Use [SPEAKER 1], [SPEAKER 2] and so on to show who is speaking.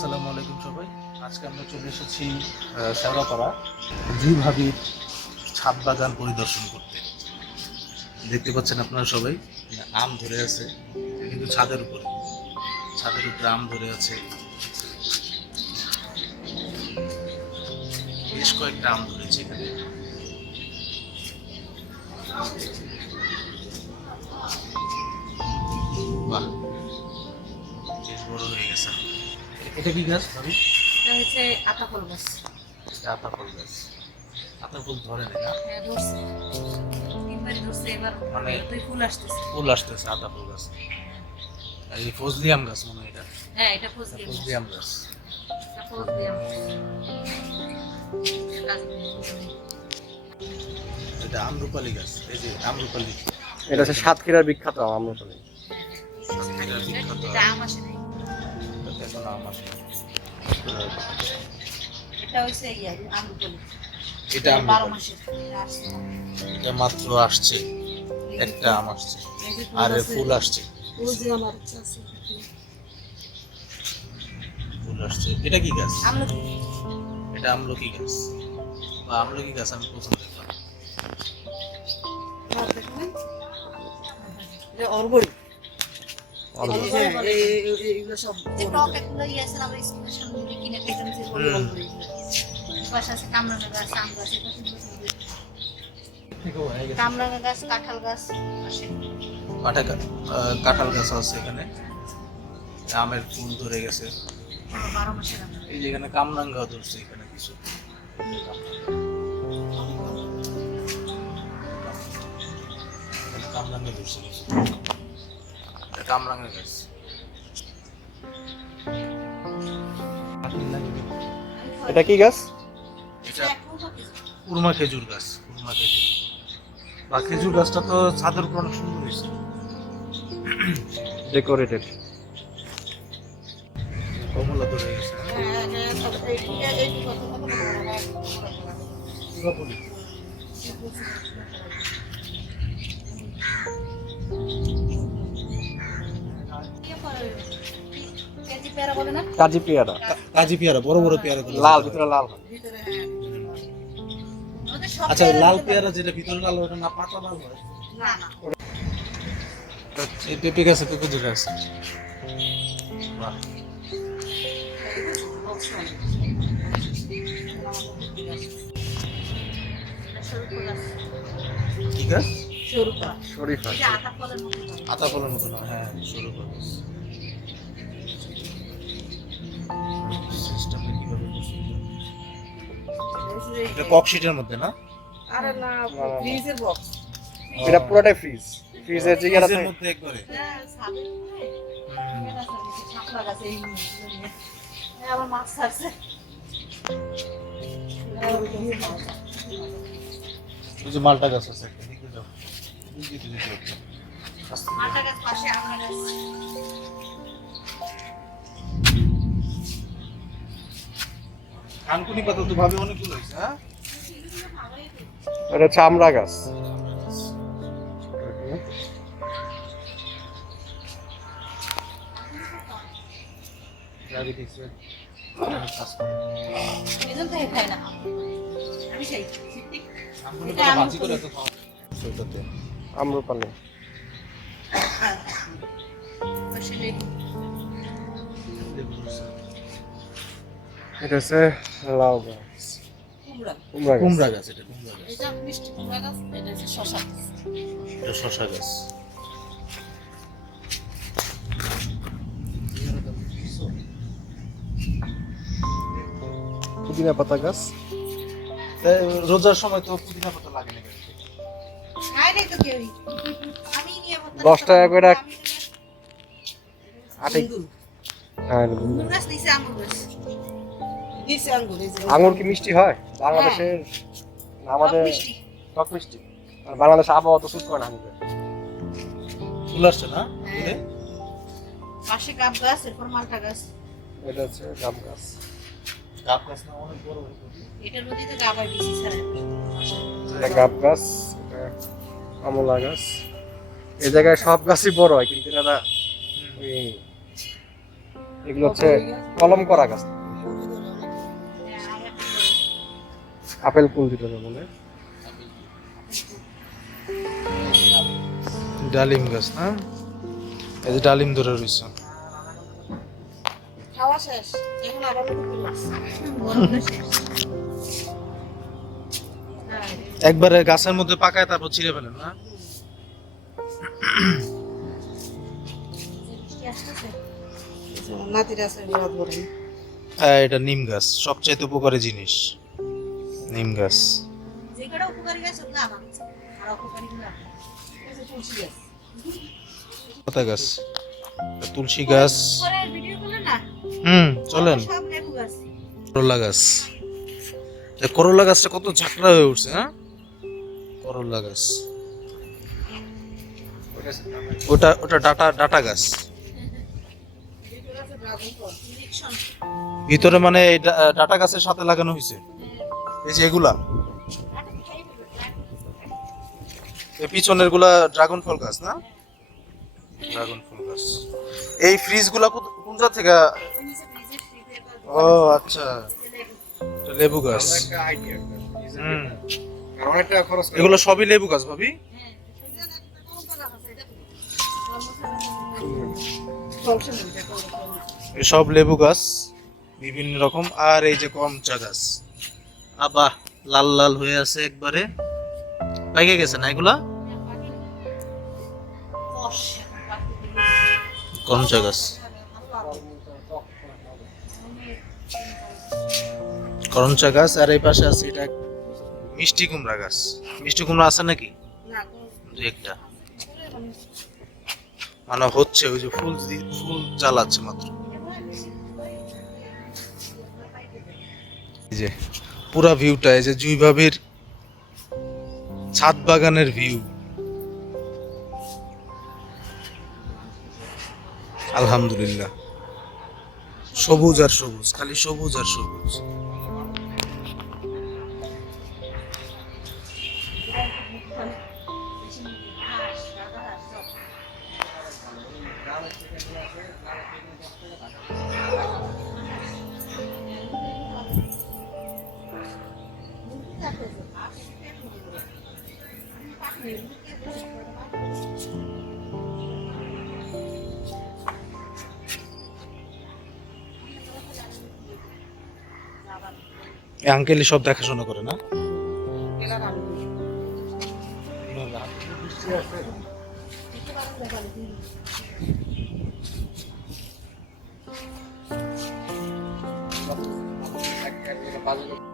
[SPEAKER 1] আসসালামু আলাইকুম সবাই। আজকে আমরা চলে এসেছি আহ, শেওড়াপাড়া ছাদ বাগান পরিদর্শন করতে। দেখতে পাচ্ছেন আপনারা সবাই আম ধরে আছে কিন্তু ছাদের উপরে। ছাদের উপরে আম ধরে আছে। বেশ কয়েকটা আম ধরেছে এখানে। এটা কি গাছ? ভাবি
[SPEAKER 2] এটা হচ্ছে আতা ফল গাছ।
[SPEAKER 1] আতা ফুল গাছ। আতা ফুল ধরে না?
[SPEAKER 2] হ্যাঁ ধরছে। তিনবারই ধরছে এবার
[SPEAKER 1] মানে-
[SPEAKER 2] তুই ফুল আসতেছে।
[SPEAKER 1] ফুল আসতেছে আতা ফুল গাছ। এই ফজলিয়াম গাছ মনে এটা।
[SPEAKER 2] হ্যাঁ এটা ফজলি গাছ।
[SPEAKER 1] ফজলিয়াম গাছ।
[SPEAKER 2] এটা ফজলি আম। গাছ।
[SPEAKER 1] এটা আমরুপালি গাছ। এই যে আমরুপালি।
[SPEAKER 3] এটা হচ্ছে সাতক্ষীরার বিখ্যাত আম্রপালি।
[SPEAKER 1] সাতক্ষীরার বিখ্যাত
[SPEAKER 2] এটা আম। আসে
[SPEAKER 1] না।
[SPEAKER 2] এটা ইয়া বারো
[SPEAKER 1] মাত্র আসছে একটা আম আসছে আর ফুল আসছে।
[SPEAKER 2] ফুল
[SPEAKER 1] আসছে। এটা কি গাছ। এটা আমলকি গাছ। বা আমলকি গাছ আমি প্রথম দেখলাম।
[SPEAKER 2] আর দেখবেন? এটা অর্বরি।
[SPEAKER 4] কামরাঙা গাছ, কাঁঠাল গাছ,
[SPEAKER 1] কাঁঠাল গাছ আছে এখানে। আমের ফুল ধরে গেছে। এই যে এখানে কামরাঙ্গা ধরছে এখানে কিছু। কামরাঙ্গা। ধরছে কামরাঙ্গা গাছ
[SPEAKER 3] এটা কি গাছ?
[SPEAKER 1] এটা উর্মা খেজুর গাছ উর্মা খেজুর। বা খেজুর গাছটা তো ছাদের উপর অনেক সুন্দর হয়েছে।
[SPEAKER 3] ডেকোরেটেড
[SPEAKER 1] কমলা ধরে গেছে।
[SPEAKER 2] হ্যাঁ, হ্যাঁ, গাছ।
[SPEAKER 1] পুরোপুরি
[SPEAKER 2] কাজি পেয়ারা
[SPEAKER 3] কাজি পেয়ারা
[SPEAKER 1] বড় বড় পেয়ারা গুলো
[SPEAKER 3] লাল ভিতরে লাল
[SPEAKER 1] আচ্ছা লাল পেয়ারা যেটা ভিতরে লাল ওটা না পাতা লাল হয়
[SPEAKER 2] না, না।
[SPEAKER 1] এই পেঁপে গাছে পেঁপে ধরে আছে
[SPEAKER 2] সরু
[SPEAKER 1] কি গাছ
[SPEAKER 2] গাছ।
[SPEAKER 3] শরীফা
[SPEAKER 2] আতা ফলের মতো হয়।
[SPEAKER 1] আতা সিস্টেমটা কীভাবে এটা ককশিটের মধ্যে না
[SPEAKER 2] আরে না, ফ্রিজের বক্স।
[SPEAKER 3] এটা পুরোটাই ফ্রিজ ফ্রিজের যে
[SPEAKER 1] মধ্যে একবারে
[SPEAKER 2] হ্যাঁ, আবার মাছ।
[SPEAKER 1] ওই যে মালটা গাছ আছে একটা দিকে যাও।
[SPEAKER 2] মালটা গাছ পাশে আম গাছ।
[SPEAKER 1] থানকুনি পাতা তো ভাবে অনেকগুলো হয়েছে হ্যাঁ?
[SPEAKER 3] এটা চামড়া গাছ। আম্রপালি।
[SPEAKER 2] লেবু।
[SPEAKER 3] এটা হচ্ছে লাউ গাছ।
[SPEAKER 2] কুমড়া।
[SPEAKER 3] কুমড়া গাছ।
[SPEAKER 1] এটা কুমড়া গাছ।
[SPEAKER 2] এটা মিষ্টি কুমড়া গাছ, এটা হচ্ছে শসা গাছ।
[SPEAKER 1] এটা শশা গাছ।
[SPEAKER 3] পুদিনা পাতা গাছ।
[SPEAKER 1] রোজার সময় তো পুদিনা পাতা লাগে না
[SPEAKER 3] দশ টাকা করে আটে হ্যাঁ আঙুর কি মিষ্টি হয়? বাংলাদেশের আমাদের
[SPEAKER 4] টক মিষ্টি।
[SPEAKER 3] আর বাংলাদেশে আবহাওয়া তো সুট করে না আঙুরের
[SPEAKER 1] ফুল আসছে না?
[SPEAKER 4] পাশে কাপ গাছ, এরপর মালটা গাছ।
[SPEAKER 3] এটা হচ্ছে গাব গাছ।
[SPEAKER 1] গাব গাছ না অনেক বড় হয়ে
[SPEAKER 4] বেশি ছাড়ে।
[SPEAKER 3] এটা গাব গাছ এটা আমলা গাছ। এই জায়গায় সব গাছই বড় হয় কিন্তু এরা এগুলো হচ্ছে কলম করা গাছ। আপেল কুল যেটা বলে
[SPEAKER 1] ডালিম গাছ না? এই যে ডালিম ধরে রয়েছে।
[SPEAKER 2] খাওয়া শেষ। এখন আবার
[SPEAKER 1] একবারে গাছের মধ্যে পাকায় তারপর ছিঁড়ে ফেলেন না? হ্যাঁ, এটা নিম গাছ সবচাইতে উপকারী জিনিস। নিম গাছ।
[SPEAKER 2] যে উপকারী গাছ ওগুলো আমার। আর আপনার। তুলসী গাছ।
[SPEAKER 1] পাতা গাছ। তুলসী গাছ। হুম চলেন। করলা গাছ। করলা গাছটা কত ঝাঁকড়া হয়ে উঠছে হ্যাঁ? করলা গাছ। ওটা ওটা ডাটা ডাটা গাছ। ভিতরে মানে ডাটা গাছের সাথে লাগানো হয়েছে? এই যে এগুলা। এই পিছনেরগুলা ড্রাগন ফল গাছ না? ড্রাগন ফল গাছ। এই ফ্রিজগুলা কোন জায়গা থেকে? ও আচ্ছা। লেবু গাছ। এগুলো সবই লেবু গাছ ভাবি? সব লেবু গাছ বিভিন্ন রকম। আর এই যে কমচা গাছ। আবা, লাল লাল হয়ে আছে একবারে। পাইকে গেছে না এগুলা? কমচা গাছ। করমচা গাছ, আর এই পাশে আছে এটা মিষ্টি কুমড়া গাছ। মিষ্টি কুমড়া আছে নাকি? দু একটা। মানে হচ্ছে ওই যে ফুল ফুল জ্বালাচ্ছে মাত্র। যে পুরা ভিউটা এই যে জুই ভাবির ছাদ বাগানের ভিউ আলহামদুলিল্লাহ। সবুজ আর সবুজ, খালি সবুজ আর সবুজ। আঙ্কেলই সব দেখাশোনা করে না?
[SPEAKER 3] বাজারে